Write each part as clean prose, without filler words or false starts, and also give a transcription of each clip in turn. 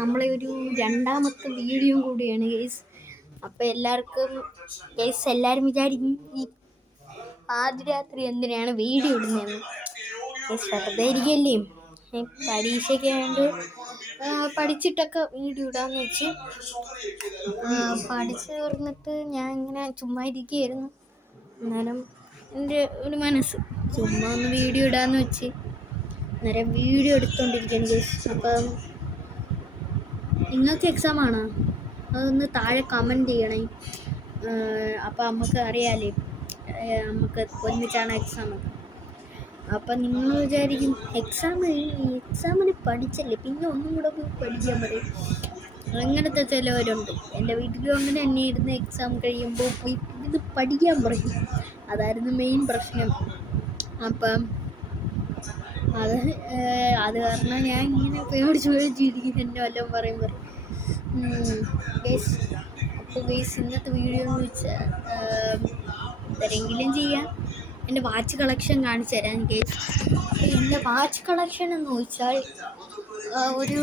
നമ്മളെ ഒരു രണ്ടാമത്തെ വീഡിയോ കൂടിയാണ് ഗൈസ്. അപ്പം എല്ലാവർക്കും എല്ലാവരും വിചാരിക്കും ഈ പാതിരാത്രി എന്തിനാണ് വീഡിയോ ഇടുന്നതെന്ന്. വെറുതെ ഇരിക്കല്ലേ, പരീക്ഷയ്ക്ക് ആയതുകൊണ്ട് പഠിച്ചിട്ടൊക്കെ വീഡിയോ ഇടാന്ന് വെച്ച് പഠിച്ചു തീർന്നിട്ട് ഞാൻ ഇങ്ങനെ ചുമ്മാ ഇരിക്കുകയായിരുന്നു. അന്നേരം എൻ്റെ ഒരു മനസ്സ് ചുമ്മാ ഒന്ന് വീഡിയോ ഇടാന്ന് വെച്ച് അന്നേരം വീഡിയോ എടുത്തുകൊണ്ടിരിക്കുകയാണ് ഗൈസ്. അപ്പം നിങ്ങൾക്ക് എക്സാം ആണോ? അതൊന്ന് താഴെ കമൻറ്റ് ചെയ്യണേ. അപ്പം നമുക്ക് അറിയാലേ നമുക്ക് ഒന്നിച്ചാണ് എക്സാം. അപ്പം നിങ്ങൾ വിചാരിക്കും എക്സാമിന് പഠിച്ചല്ലേ, പിന്നെ ഒന്നും കൂടെ പോയി പഠിക്കാൻ പറയും. അങ്ങനത്തെ ചിലവരുണ്ട്. എൻ്റെ വീട്ടിലും അങ്ങനെ തന്നെ ഇരുന്ന് എക്സാം കഴിയുമ്പോൾ പോയി ഇത് പഠിക്കാൻ പറയും. അതായിരുന്നു മെയിൻ പ്രശ്നം. അപ്പം അത് കാരണം ഞാൻ ഇങ്ങനെ പേടിച്ചിരിക്കും എന്നെ വല്ലതും പറയും. ഗൈസ്, അപ്പോൾ ഗൈസ് ഇന്നത്തെ വീഡിയോ എന്ന് വെച്ചാൽ എന്തെങ്കിലും ചെയ്യാം. എൻ്റെ വാച്ച് കളക്ഷൻ കാണിച്ചു തരാം ഗൈസ്. എൻ്റെ വാച്ച് കളക്ഷൻ എന്ന് വെച്ചാൽ ഒരു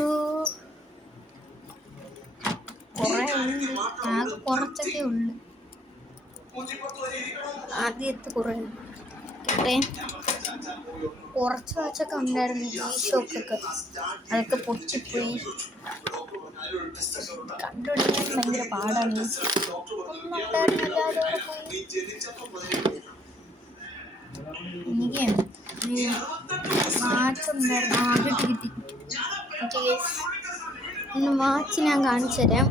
കുറേ ഉണ്ട്, ആകെ കുറച്ചൊക്കെ ഉള്ളു. ആദ്യത്തെ കുറേ കുറച്ച് വാച്ചൊക്കെ ഉണ്ടായിരുന്നു ഈ ഷോപ്പൊക്കെ, അതൊക്കെ പൊട്ടിപ്പോയി. കണ്ടുപിടിക്കാൻ ഭയങ്കര പാടാണ്. എനിക്ക് വാച്ച് ഉണ്ടായിരുന്നു, ആകെ കിട്ടി. ഇന്ന് വാച്ച് ഞാൻ കാണിച്ചു തരാം.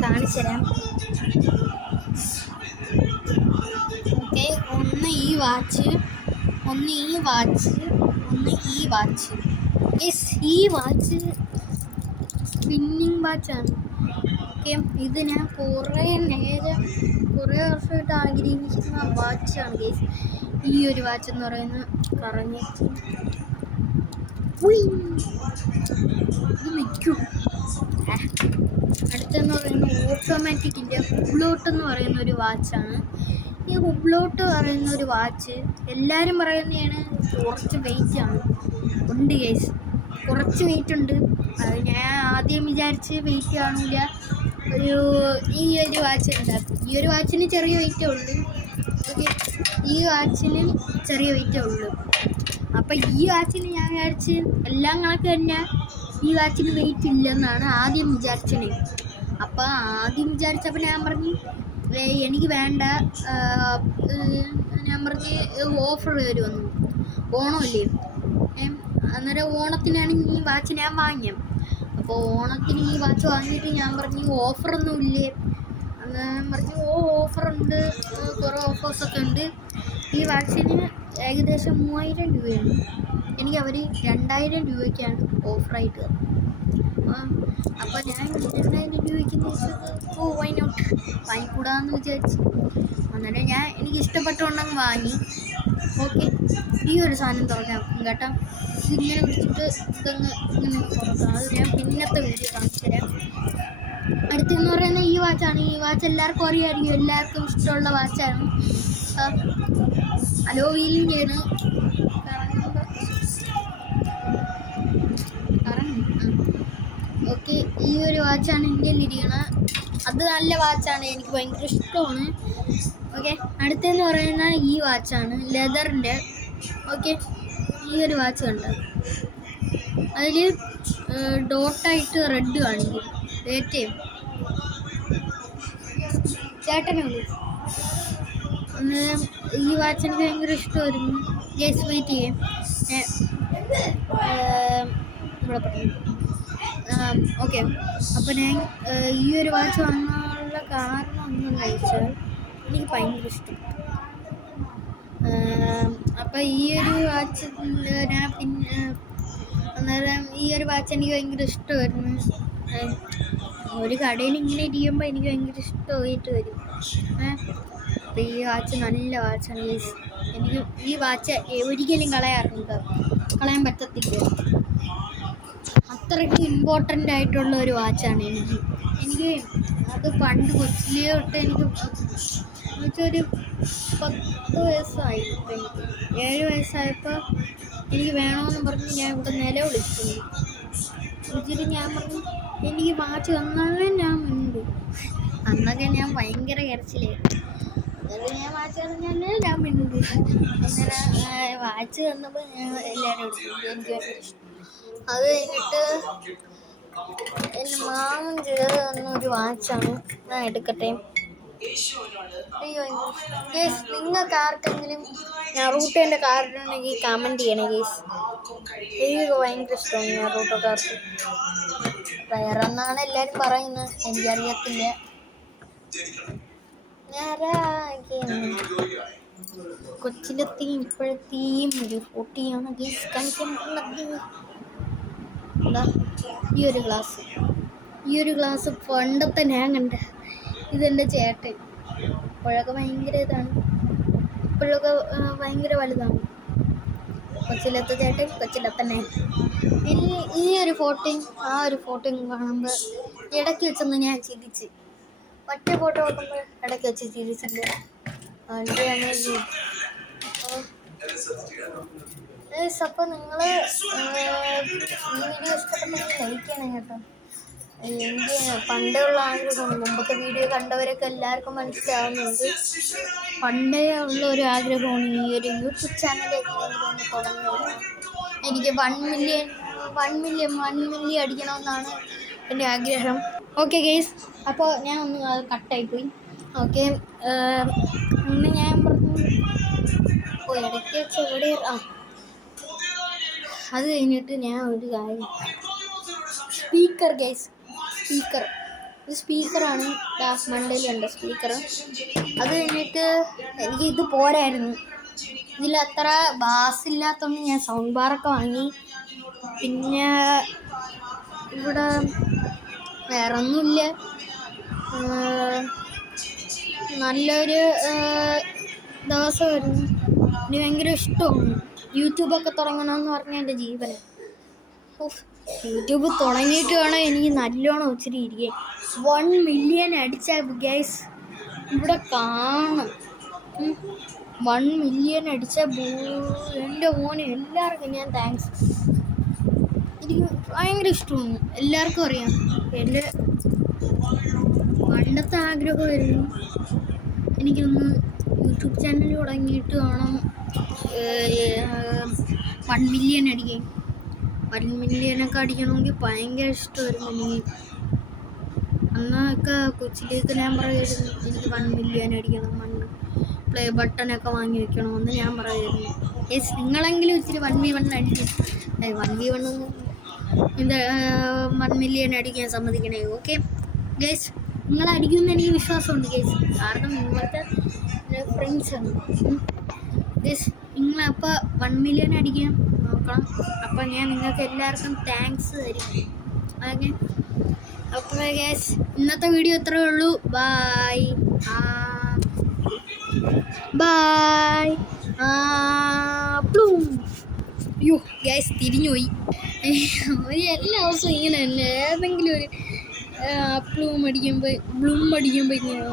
കാണിച്ചു തരാം. ഓക്കെ, ഒന്ന് ഈ വാച്ച്, ഒന്ന് ഈ വാച്ച്, ഒന്ന് ഈ വാച്ച്. ഈ വാച്ച് സ്പിന്നിങ് വാച്ചാണ്. ഓക്കെ, ഇത് ഞാൻ കുറേ വർഷമായിട്ട് ആഗ്രഹിക്കുന്ന വാച്ചാണ് ഗൈസ്. ഈ ഒരു വാച്ച് എന്ന് പറയുന്നത് കറങ്ങിയിട്ട് ഇത് നിൽക്കും. അടുത്തെന്ന് പറയുന്നത് ഓട്ടോമാറ്റിക്കിൻ്റെ ഹുബ്ലോട്ട് എന്ന് പറയുന്ന ഒരു വാച്ചാണ്. ഈ ഹുബ്ലോട്ട് പറയുന്ന ഒരു വാച്ച് എല്ലാവരും പറയുന്നതാണ് കുറച്ച് വെയിറ്റാണ്. ഉണ്ട് ഗൈസ്, കുറച്ച് വെയിറ്റ് ഉണ്ട്. അത് ഞാൻ ആദ്യം വിചാരിച്ച് വെയിറ്റ് കാണില്ല. ഈ ഒരു വാച്ച് ഉണ്ടാക്കും. ഈ ഒരു വാച്ചിന് ചെറിയ വെയിറ്റേ ഉള്ളൂ. ഓക്കെ, ഈ വാച്ചിന് ചെറിയ വെയിറ്റേ ഉള്ളൂ. അപ്പം ഈ വാച്ചിന് ഞാൻ വിചാരിച്ച് എല്ലാം കണക്ക് തന്നെ ഈ വാച്ചിന് വെയിറ്റ് ഇല്ലെന്നാണ് ആദ്യം വിചാരിച്ചത്. അപ്പം ആദ്യം വിചാരിച്ചപ്പോൾ ഞാൻ പറഞ്ഞു എനിക്ക് വേണ്ട. ഞാൻ പറഞ്ഞ് ഓഫർ വരുമെന്ന്, ഓണമല്ലേ. അന്നേരം ഓണത്തിനാണ് ഈ വാച്ച് ഞാൻ വാങ്ങിയത്. അപ്പോൾ ഓണത്തിന് ഈ വാച്ച് വാങ്ങിയിട്ട് ഞാൻ പറഞ്ഞു ഓഫറൊന്നും ഇല്ലേ. അന്ന് പറഞ്ഞു ഓഫറുണ്ട്, കുറേ ഓഫേഴ്സൊക്കെ ഉണ്ട്. ഈ വാച്ചിന് ഏകദേശം 3000 രൂപയാണ്. എനിക്ക് അവർ 2000 രൂപയ്ക്കാണ് ഓഫറായിട്ട് തന്നത്. അപ്പോൾ ഞാൻ 2000 രൂപയ്ക്ക് വൈ നോട്ട് വാങ്ങിക്കൂടാന്ന് വിചാരിച്ചു. അന്നേരം എനിക്ക് ഇഷ്ടപ്പെട്ടുകൊണ്ടങ്ങ് വാങ്ങി. ഓക്കെ, ഈ ഒരു സാധനം തുറക്കാം കേട്ടോ. ഇതിങ്ങനെ പിടിച്ചിട്ട് ഇങ്ങനെ തുറക്കാം. അത് ഞാൻ പിന്നത്തെ വീഡിയോ കാണിച്ചു തരാം. അടുത്തെന്ന് പറയുന്നത് ഈ വാച്ചാണ്. ഈ വാച്ച് എല്ലാവർക്കും അറിയാമായിരിക്കും, എല്ലാവർക്കും ഇഷ്ടമുള്ള വാച്ചാണ്. അലോ വീലിംഗ് ആണ്. ഓക്കെ, ഈ ഒരു വാച്ചാണ് ഇന്ത്യയിൽ ഇരിക്കുന്നത്. അത് നല്ല വാച്ചാണ്, എനിക്ക് ഭയങ്കര ഇഷ്ടമാണ്. ഓക്കെ, അടുത്തെന്ന് പറയുന്നത് ഈ വാച്ചാണ്, ലെതറിൻ്റെ. ഓക്കെ, ഈ ഒരു വാച്ച് കണ്ടോ, അതിൽ ഡോട്ടായിട്ട് റെഡ് കാണിക്കും. ഏറ്റവും ചേട്ടനുള്ളൂ. ഈ വാച്ച് എനിക്ക് ഭയങ്കര ഇഷ്ടമായിരുന്നു. ഗൈസ് വെയിറ്റ് ചെയ്യേ, ഇവിടെ പറഞ്ഞു. ഓക്കെ, അപ്പോൾ ഞാൻ ഈ ഒരു വാച്ച് വാങ്ങാനുള്ള കാരണം ഒന്നും വെച്ചാൽ എനിക്ക് ഭയങ്കര ഇഷ്ടം. അപ്പോൾ ഈ ഒരു വാച്ച് ഞാൻ അന്നേരം ഈ ഒരു വാച്ച് എനിക്ക് ഭയങ്കര ഇഷ്ടമായിരുന്നു. ഒരു കടയിൽ ഇങ്ങനെ ഇരിക്കുമ്പോൾ എനിക്ക് ഭയങ്കര ഇഷ്ടമായിട്ട് വരും. അപ്പോൾ ഈ വാച്ച് നല്ല വാച്ചാണ് ഗൈസ്. എനിക്ക് ഈ വാച്ച് ഒരിക്കലും കളയാൻ പറ്റത്തില്ല. അത്രയ്ക്ക് ഇമ്പോർട്ടൻ്റ് ആയിട്ടുള്ള ഒരു വാച്ചാണ് എനിക്ക് അത് പണ്ട് കൊച്ചിലേ തൊട്ട് എനിക്ക് എന്നുവെച്ചൊരു 10 വയസ്സായി, 7 വയസ്സായപ്പോൾ എനിക്ക് വേണമെന്ന് പറഞ്ഞ് ഞാൻ ഇവിടെ നിലവിളിച്ചിട്ടുണ്ട്. എന്നിട്ട് ഞാൻ പറഞ്ഞു എനിക്ക് വാച്ച് തന്നാലേ ഞാൻ മിണ്ടു. അന്നൊക്കെ ഞാൻ ഭയങ്കര കരച്ചിലായിരുന്നു. എന്നിട്ട് ഞാൻ വാച്ച് തന്നാലേ ഞാൻ മിണ്ടു. അങ്ങനെ വാച്ച് തന്നപ്പോൾ ഞാൻ എല്ലാവരും എടുത്തു. എനിക്ക് ഭയങ്കര ഇഷ്ടം. അത് കഴിഞ്ഞിട്ട് എൻ്റെ മാമൻ ചെയ്ത് തന്നൊരു വാച്ചാണ്. ഞാൻ എടുക്കട്ടെ. അയ്യോ, നിങ്ങൾക്ക് ആർക്കെങ്കിലും നറൂട്ടോൻ്റെ കാർഡ് ഉണ്ടെങ്കിൽ കമൻറ്റ് ചെയ്യണേ ഗേസ്. എനിക്ക് ഭയങ്കര ഇഷ്ടമാണ് നറൂട്ടോ കാർഡ്. റയറെന്നാണ് എല്ലാവരും പറയുന്നത്, എനിക്കറിയത്തില്ല. കൊച്ചിലെത്തിയും ഇപ്പോഴത്തെയും ഒരു ഫോട്ടോയാണ് ഗേസ് കാണിക്കുന്നത്. ഈ ഒരു ഗ്ലാസ് പണ്ടത്തെ ഞാൻ കണ്ട. ഇതെൻ്റെ ചേട്ടൻ. ഇപ്പോഴൊക്കെ ഭയങ്കര ഇതാണ്, ഇപ്പോഴൊക്കെ ഭയങ്കര വലുതാണ്. കൊച്ചിലത്തെ ചേട്ടൻ, കൊച്ചിലത്തെ ഞാൻ. ഇനി ഈ ഒരു ഫോട്ടോയും ആ ഒരു ഫോട്ടോയും കാണുമ്പോൾ ഇടയ്ക്ക് വെച്ചൊന്ന് ഞാൻ ചിരിച്ച്, ഒറ്റ ഫോട്ടോ നോക്കുമ്പോൾ ഇടയ്ക്ക് വെച്ച് ചിരിച്ചിട്ടുണ്ട്. അപ്പോൾ നിങ്ങൾ ഈ വീഡിയോ ഇഷ്ടപ്പെട്ടെങ്കിൽ ലൈക്ക് ചെയ്യണം കേട്ടോ. എനിക്ക് പണ്ടുള്ള ആഗ്രഹമാണ്, മുമ്പത്തെ വീഡിയോ കണ്ടവരൊക്കെ എല്ലാവർക്കും മനസ്സിലാവുന്നുണ്ട്. പണ്ടേ ഉള്ള ഒരു ആഗ്രഹമാണ് ഈ ഒരു യൂട്യൂബ് ചാനൽ തുടങ്ങുന്നത്. എനിക്ക് 1 മില്യൺ അടിക്കണമെന്നാണ് എൻ്റെ ആഗ്രഹം. ഓക്കെ ഗെയ്സ്, അപ്പോൾ ഞാൻ ഒന്ന് കട്ടായിപ്പോയി. ഓക്കെ, ഒന്ന് ഞാൻ പറഞ്ഞു ഇടയ്ക്ക് വെച്ച് എവിടെ അത് കഴിഞ്ഞിട്ട് ഞാൻ ഒരു കാര്യം, സ്പീക്കർ ഗെയ്സ്, ഇത് സ്പീക്കറാണ്. മണ്ടയിലുണ്ട് സ്പീക്കർ. അത് കഴിഞ്ഞിട്ട് എനിക്ക് ഇത് പോരായിരുന്നു, ഇതിലത്ര ബാസ് ഇല്ലാത്തതുകൊണ്ട് ഞാൻ സൗണ്ട് ബാറൊക്കെ വാങ്ങി. പിന്നെ ഇവിടെ വേറൊന്നുമില്ല, നല്ലൊരു ദിവസമായിരുന്നു. എനിക്ക് ഭയങ്കര ഇഷ്ടമാണ് യൂട്യൂബൊക്കെ തുടങ്ങണമെന്ന് പറഞ്ഞാൽ എൻ്റെ ജീവനാണ്. യൂട്യൂബ് തുടങ്ങിയിട്ട് വേണം എനിക്ക് നല്ലോണം ഒത്തിരി ഇരിക്കാൻ. 1 മില്യൺ അടിച്ചാൽ ഗൈസ് ഇവിടെ കാണും. 1 മില്യൺ അടിച്ചാൽ എൻ്റെ മോനെ എല്ലാവർക്കും ഞാൻ താങ്ക്സ്. എനിക്ക് ഭയങ്കര ഇഷ്ടമാണ്, എല്ലാവർക്കും അറിയാം. എൻ്റെ പണ്ടത്തെ ആഗ്രഹമായിരുന്നു എനിക്കൊന്ന് യൂട്യൂബ് ചാനൽ തുടങ്ങിയിട്ട് വേണം 1 മില്യൺ അടിക്കാൻ. 1 മില്യണൊക്കെ അടിക്കണമെങ്കിൽ ഭയങ്കര ഇഷ്ടമായിരുന്നു എനിക്ക്. അന്നൊക്കെ കൊച്ചിലേക്ക് ഞാൻ പറയുമായിരുന്നു എനിക്ക് 1 മില്യൺ അടിക്കണം, പ്ലേ ബട്ടനൊക്കെ വാങ്ങി വെക്കണമെന്ന് ഞാൻ പറയുമായിരുന്നു. നിങ്ങളെങ്കിലും ഇച്ചിരി 1v1 അടിക്കും. 1v1 എന്താ 1 മില്യൺ അടിക്കാൻ സമ്മതിക്കണേ. ഓക്കെ ഗൈസ്, നിങ്ങളടിക്കുമെന്ന് എനിക്ക് വിശ്വാസമുണ്ട് ഗൈസ്, കാരണം നിങ്ങളത്തെ ഫ്രണ്ട്സാണ് ഗൈസ്. നിങ്ങളപ്പോൾ 1 മില്യൺ അടിക്കാൻ നോക്കണം. അപ്പോൾ ഞാൻ നിങ്ങൾക്ക് എല്ലാവർക്കും താങ്ക്സ് തരും. ഓക്കെ, അപ്പോൾ ഗൈസ് ഇന്നത്തെ വീഡിയോ ഇത്രയേ ഉള്ളൂ. Bye bye. അയ്യോ ഗൈസ് തിരിഞ്ഞുപോയി. എല്ലാ ദിവസവും ഇങ്ങനെ തന്നെ ഏതെങ്കിലും ഒരു ബ്ലൂം അടിക്കുമ്പോൾ ഇങ്ങനെ